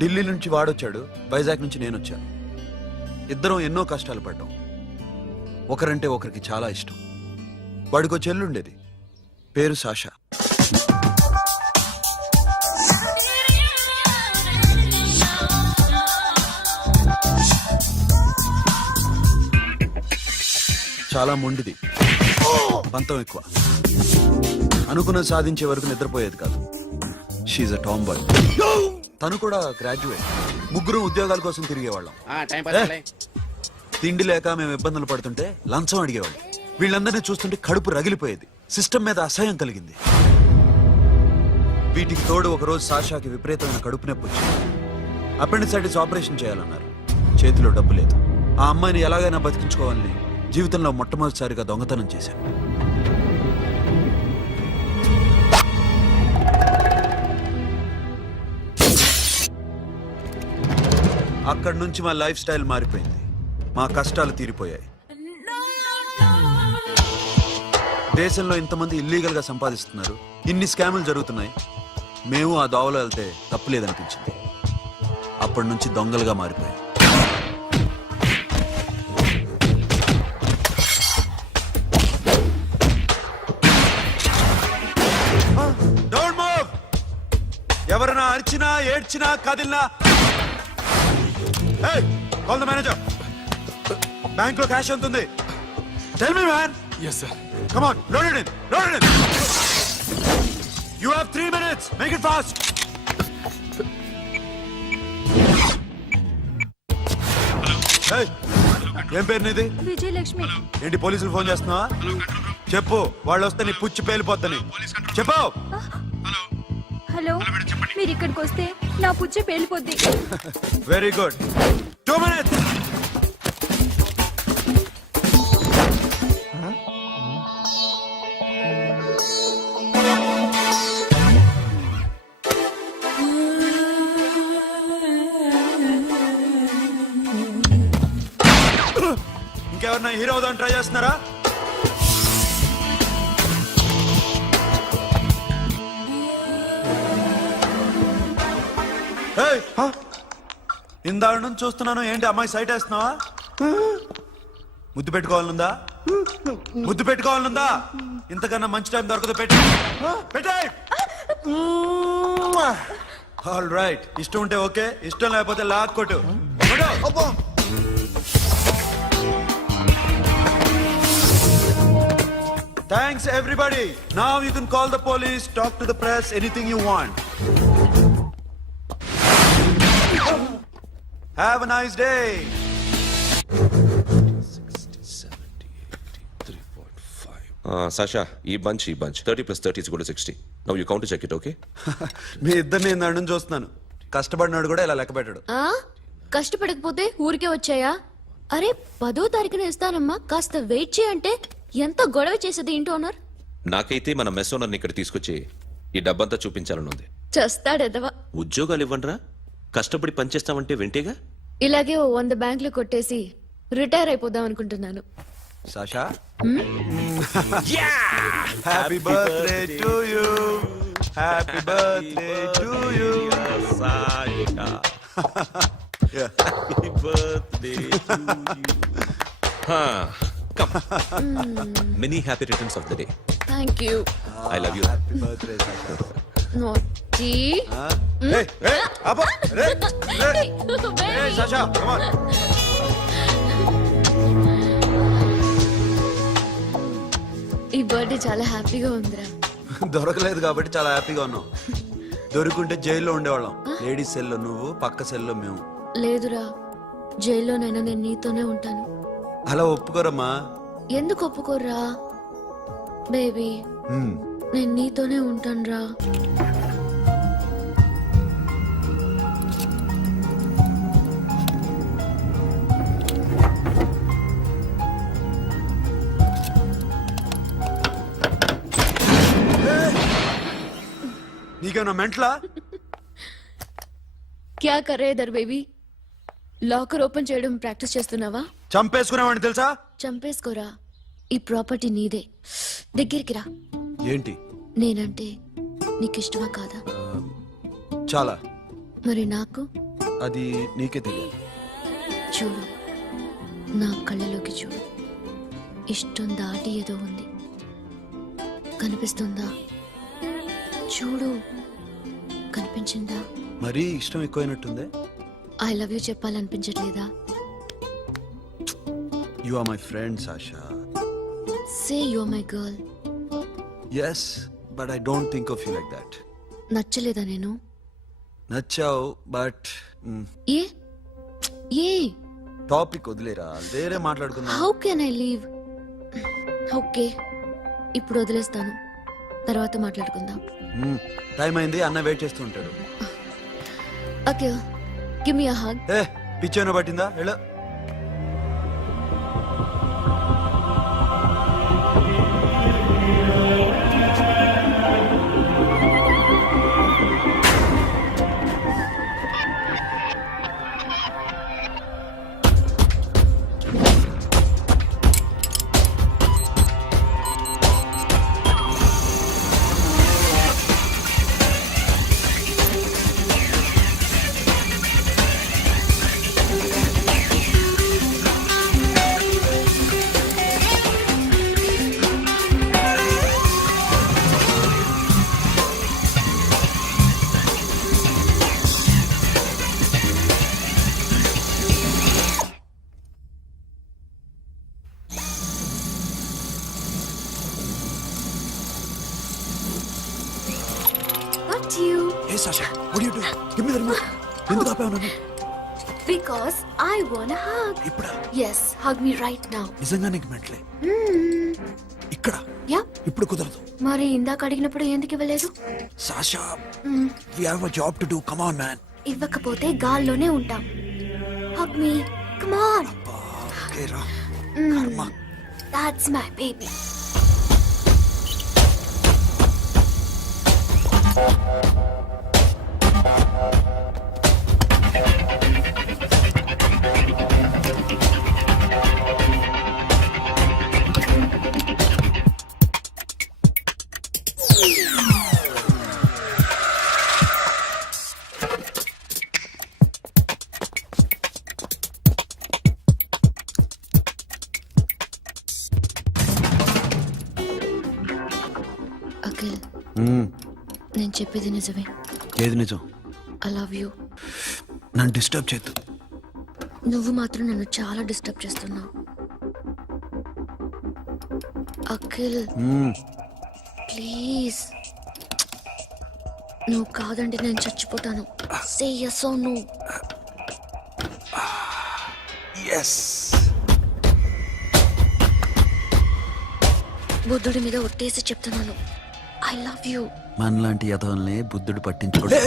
ఢిల్లీ నుంచి వాడొచ్చాడు, వైజాగ్ నుంచి నేను వచ్చాను. ఇద్దరం ఎన్నో కష్టాలు పడ్డాం. ఒకరంటే ఒకరికి చాలా ఇష్టం. వాడికో చెల్లుండేది, పేరు సాషా. చాలా మొండిది, పంతం ఎక్కువ. అనుకున్నది సాధించే వరకు నిద్రపోయేది కాదు. She's a tomboy. తను కూడా గ్రాడ్యుయేట్. ముగ్గురు ఉద్యోగాల కోసం తిరిగేవాళ్ళం. తిండి లేక మేము ఇబ్బందులు పడుతుంటే లంచం అడిగేవాళ్ళం. వీళ్ళందరినీ చూస్తుంటే కడుపు రగిలిపోయేది. సిస్టమ్ మీద అసహ్యం కలిగింది. వీటికి తోడు ఒకరోజు సాషాకి విపరీతమైన కడుపు నొప్పి వచ్చింది. అపెండిసైటిస్ ఆపరేషన్ చేయాలన్నారు. చేతిలో డబ్బు లేదు. ఆ అమ్మాయిని ఎలాగైనా బతికించుకోవాలని జీవితంలో మొట్టమొదటిసారిగా దొంగతనం చేశాను. అక్కడి నుంచి మా లైఫ్ స్టైల్ మారిపోయింది. మా కష్టాలు తీరిపోయాయి. దేశంలో ఇంతమంది ఇల్లీగల్ గా సంపాదిస్తున్నారు, ఇన్ని స్కాములు జరుగుతున్నాయి. మేము ఆ దోవలో వెళ్తే తప్పులేదనిపించింది. అప్పటి నుంచి దొంగలుగా మారిపోయాయి. Don't move. ఎవరైనా అరిచినా ఏడ్చినా కదిలినా కాల్ ద మేనేజర్. బ్యాంక్ లో క్యాష్ ఎంత ఉంది? Tell me man. Yes, sir. Come on, load it in. Load it in. You have 3 minutes. Make it fast. Hey, ఏం పేరు నీది? విజయలక్ష్మి. ఏంటి పోలీసులు ఫోన్ చేస్తున్నావా? చెప్పు, వాళ్ళు వస్తే నీ పుచ్చి పేలిపోతాని. చెప్పు. హలో, మీరు ఇక్కడికి వస్తే నా పుచ్చ పేలిపోద్ది. Very good. 2 minutes. ఇంకెవరన్నా హీరో అవుదాం ట్రై చేస్తున్నారా? ఇందాక నుంచి చూస్తున్నాను. ఏంటి అమ్మాయి సైట్ వేస్తున్నావా? ముద్దు పెట్టుకోవాలనుందా? ముద్దు పెట్టుకోవాలనుందా? ఇంతకన్నా మంచి టైం దొరకదు. పెట్టే. All right. ఇష్టం ఉంటే ఓకే, ఇష్టం లేకపోతే లాక్ కొట్టు. Thanks everybody. Now you can call the police, talk to the press, anything you want. Have a nice day. 60, 70, 80, 3.5. Sasha, ఈ bunch 30 plus 30 is equal to 60. Now you count to check it, okay? మీ ఇద్దరిని ఇందాక నుంచి చూస్తున్నాను. కష్టపడినాడు కూడా ఇలా లెక్క పెట్టాడు. కష్టపడకపోతే ఊరికే వచ్చాయా? అరే 10వ తారీఖున ఇస్తానమ్మా, కాస్త వెయిట్ చేయంటే ఎంత గొడవ చేసేది ఇంటి ఓనర్. నాకైతే మన మెస్ ఓనర్ని ఇక్కడ తీసుకొచ్చి ఈ డబ్బంతా చూపించాలని ఉంది. చేస్తాడెదవా. ఉద్యోగాలు ఇవ్వండిరా, కష్టపడి పనిచేస్తామంటే వింటేగా. ఇలాగే 100 బ్యాంకులు కొట్టేసి రిటైర్ అయిపోదాం అనుకుంటున్నాను. Sasha, happy birthday to you. Happy birthday to you Sasha. Happy birthday to you. Come. Many happy returns of the day. Thank you. I love you. Happy birthday Sasha. Naughty. Hey, Abba, hey, Sasha, come on. ఈ birthday చాలా హ్యాపీగా ఉందిరా. దొరకలేదు కాబట్టి చాలా హ్యాపీగా ఉన్నాం. దొరుకుంటే జైల్లో ఉండేవాళ్ళం. లేడీస్ సెల్లో నువ్వు, పక్క సెల్లో మేము. లేదురా, జైల్లోనైనా నేను నీతోనే ఉంటాను. అలా ఒప్పుకోరమ్మా. ఎందుకు ఒప్పుకోర్రా బేబీ? నేను నీతోనే ఉంటాను రా. నీకేమన్నా మెంట్లా? క్యా కరే ఇధర్ బేబీ? లాకర్ ఓపెన్ చేయడం ప్రాక్టీస్ చేస్తున్నావా? చంపేసుకునేవాడిని తెలుసా? చంపేసుకోరా, ఈ ప్రాపర్టీ నీదే. దగ్గరికి రా. ఏంటి? నేనంటే నీకు ఇష్టమా కాదా? చాలా. మరి నాకు అది నీకే తెలియాలి. చూడు, నా కళ్ళలోకి చూడు. ఇష్టం దాటి ఏదో ఉంది. కనిపిస్తుందా? చూడు, కనిపించిందా? మరీ ఇష్టం ఎక్కువైనట్టుందే. ఐ లవ్ యూ చెప్పాలనిపించట్లేదా? You are my friend Sasha. Say you are my girl. Yes, but I don't think of you like that. నచ్చలేదా నేను? నచ్చావు, బట్ ఏ ఏ టాపిక్ వదిలేరా, వేరే మాట్లాడుకుందాం. How can I leave? Okay, ఇప్పుడు వదిలేస్తాను, తర్వాత మాట్లాడుకుందాం. టైం అయింది, అన్న వెయిట్ చేస్తూ ఉంటాడు. Okay, give me a hug. ఏ పిచ్చేనా పట్టిందా? ఎలా Not you. ఏ Sasha, what are you doing? Give me the remote. ఎందుకు ఆపావు నన్ను? Because I want a hug. ఇప్పుడా? Yes, hug me right now. నిజంగా నీకు మెంటలే? ఇక్కడ Yeah. ఇప్పుడు కుదరదు. మరి ఇందాక అడిగినప్పుడు ఎందుకు ఇవ్వలేదు? Sasha, we have a job to do. Come on, man. ఇవ్వకపోతే గాల్లోనే ఉంటాం. Hug me. Come on. Okay, రా. కర్మ. That's my baby. అఖిల్, నేను చెప్పేది నిజమే. ఏది నిజం? I love you. నన్ను డిస్టర్బ్ చేయొద్దు. నువ్వు మాత్రం నన్ను చాలా డిస్టర్బ్ చేస్తున్నావు. అఖిల్, ప్లీజ్. నువ్వు కాదంటే నేను చచ్చిపోతాను. సే yes or no. ఎస్. బుద్ధుడి మీద ఒట్టేసి చెప్తున్నాను. I love you. మనలాంటి యథోల్ని బుద్ధుడు పట్టించుకోడు.